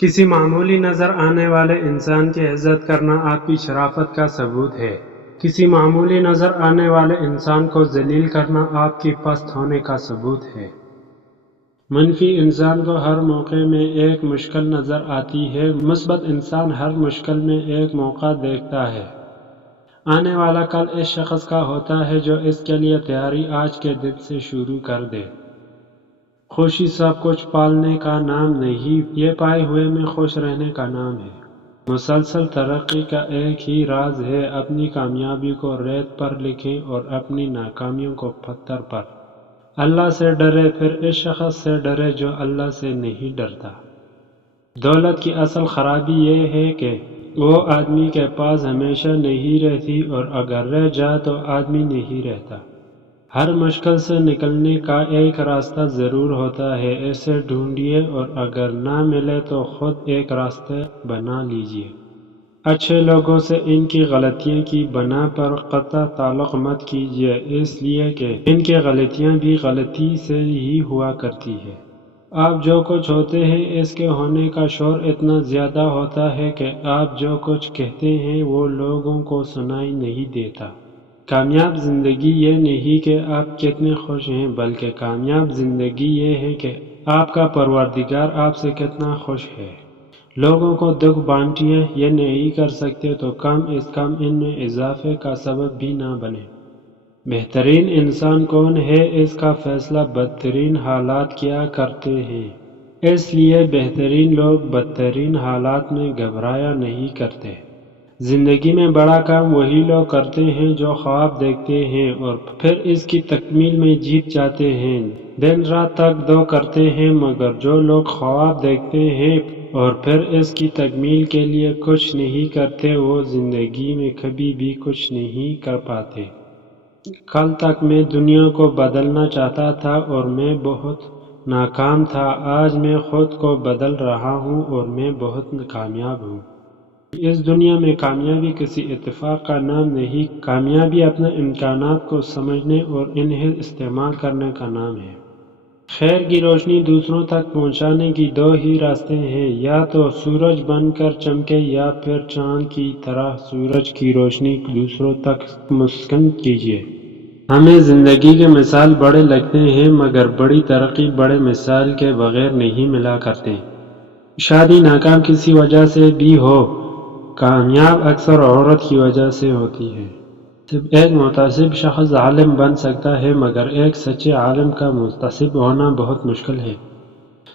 کسی معمولی نظر آنے والے انسان کی عزت کرنا آپ کی شرافت کا ثبوت ہے۔ کسی معمولی نظر آنے والے انسان کو ذلیل کرنا آپ کی پست ہونے کا ثبوت ہے۔ منفی انسان کو ہر موقع میں ایک مشکل نظر آتی ہے، مثبت انسان ہر مشکل میں ایک موقع دیکھتا ہے۔ آنے والا کل اس شخص کا ہوتا ہے جو اس کے لیے تیاری آج کے دن سے شروع کر دے۔ خوشی سب کچھ پالنے کا نام نہیں، یہ پائے ہوئے میں خوش رہنے کا نام ہے۔ مسلسل ترقی کا ایک ہی راز ہے، اپنی کامیابی کو ریت پر لکھیں اور اپنی ناکامیوں کو پتھر پر۔ اللہ سے ڈرے، پھر اس شخص سے ڈرے جو اللہ سے نہیں ڈرتا۔ دولت کی اصل خرابی یہ ہے کہ وہ آدمی کے پاس ہمیشہ نہیں رہتی، اور اگر رہ جائے تو آدمی نہیں رہتا۔ ہر مشکل سے نکلنے کا ایک راستہ ضرور ہوتا ہے، اسے ڈھونڈیے اور اگر نہ ملے تو خود ایک راستہ بنا لیجیے۔ اچھے لوگوں سے ان کی غلطیوں کی بنا پر قطع تعلق مت کیجیے، اس لیے کہ ان کی غلطیاں بھی غلطی سے ہی ہوا کرتی ہے۔ آپ جو کچھ ہوتے ہیں اس کے ہونے کا شور اتنا زیادہ ہوتا ہے کہ آپ جو کچھ کہتے ہیں وہ لوگوں کو سنائی نہیں دیتا۔ کامیاب زندگی یہ نہیں کہ آپ کتنے خوش ہیں، بلکہ کامیاب زندگی یہ ہے کہ آپ کا پروردگار آپ سے کتنا خوش ہے۔ لوگوں کو دکھ بانٹیے، یہ نہیں کر سکتے تو کم از کم ان میں اضافے کا سبب بھی نہ بنے۔ بہترین انسان کون ہے اس کا فیصلہ بدترین حالات کیا کرتے ہیں، اس لیے بہترین لوگ بدترین حالات میں گھبرایا نہیں کرتے۔ زندگی میں بڑا کام وہی لوگ کرتے ہیں جو خواب دیکھتے ہیں اور پھر اس کی تکمیل میں جیت جاتے ہیں۔ دن رات تک دو کرتے ہیں، مگر جو لوگ خواب دیکھتے ہیں اور پھر اس کی تکمیل کے لیے کچھ نہیں کرتے وہ زندگی میں کبھی بھی کچھ نہیں کر پاتے۔ کل تک میں دنیا کو بدلنا چاہتا تھا اور میں بہت ناکام تھا، آج میں خود کو بدل رہا ہوں اور میں بہت کامیاب ہوں۔ اس دنیا میں کامیابی کسی اتفاق کا نام نہیں، کامیابی اپنے امکانات کو سمجھنے اور انہیں استعمال کرنے کا نام ہے۔ خیر کی روشنی دوسروں تک پہنچانے کی دو ہی راستے ہیں، یا تو سورج بن کر چمکے یا پھر چاند کی طرح سورج کی روشنی دوسروں تک منتقل کیجیے۔ ہمیں زندگی کے مثال بڑے لگتے ہیں، مگر بڑی ترقی بڑے مثال کے بغیر نہیں ملا کرتے۔ شادی ناکام کسی وجہ سے بھی ہو، کامیاب اکثر عورت کی وجہ سے ہوتی ہے۔ صرف ایک محتسب شخص عالم بن سکتا ہے، مگر ایک سچے عالم کا محتسب ہونا بہت مشکل ہے۔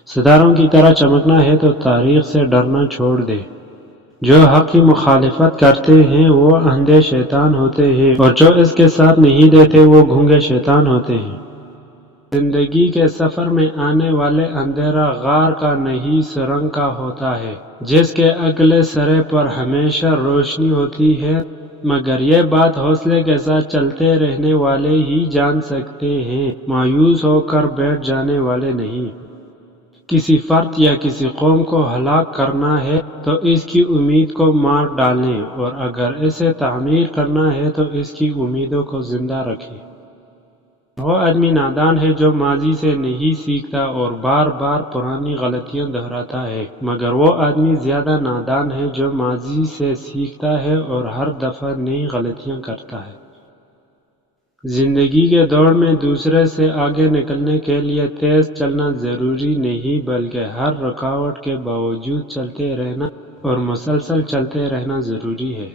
ستاروں کی طرح چمکنا ہے تو تاریخ سے ڈرنا چھوڑ دے۔ جو حق کی مخالفت کرتے ہیں وہ اندھے شیطان ہوتے ہیں، اور جو اس کے ساتھ نہیں دیتے وہ گونگے شیطان ہوتے ہیں۔ زندگی کے سفر میں آنے والے اندھیرا غار کا نہیں سرنگ کا ہوتا ہے، جس کے اگلے سرے پر ہمیشہ روشنی ہوتی ہے، مگر یہ بات حوصلے کے ساتھ چلتے رہنے والے ہی جان سکتے ہیں، مایوس ہو کر بیٹھ جانے والے نہیں۔ کسی فرد یا کسی قوم کو ہلاک کرنا ہے تو اس کی امید کو مار ڈالیں، اور اگر اسے تعمیر کرنا ہے تو اس کی امیدوں کو زندہ رکھیں۔ وہ آدمی نادان ہے جو ماضی سے نہیں سیکھتا اور بار بار پرانی غلطیاں دہراتا ہے، مگر وہ آدمی زیادہ نادان ہے جو ماضی سے سیکھتا ہے اور ہر دفعہ نئی غلطیاں کرتا ہے۔ زندگی کے دوڑ میں دوسرے سے آگے نکلنے کے لیے تیز چلنا ضروری نہیں، بلکہ ہر رکاوٹ کے باوجود چلتے رہنا اور مسلسل چلتے رہنا ضروری ہے۔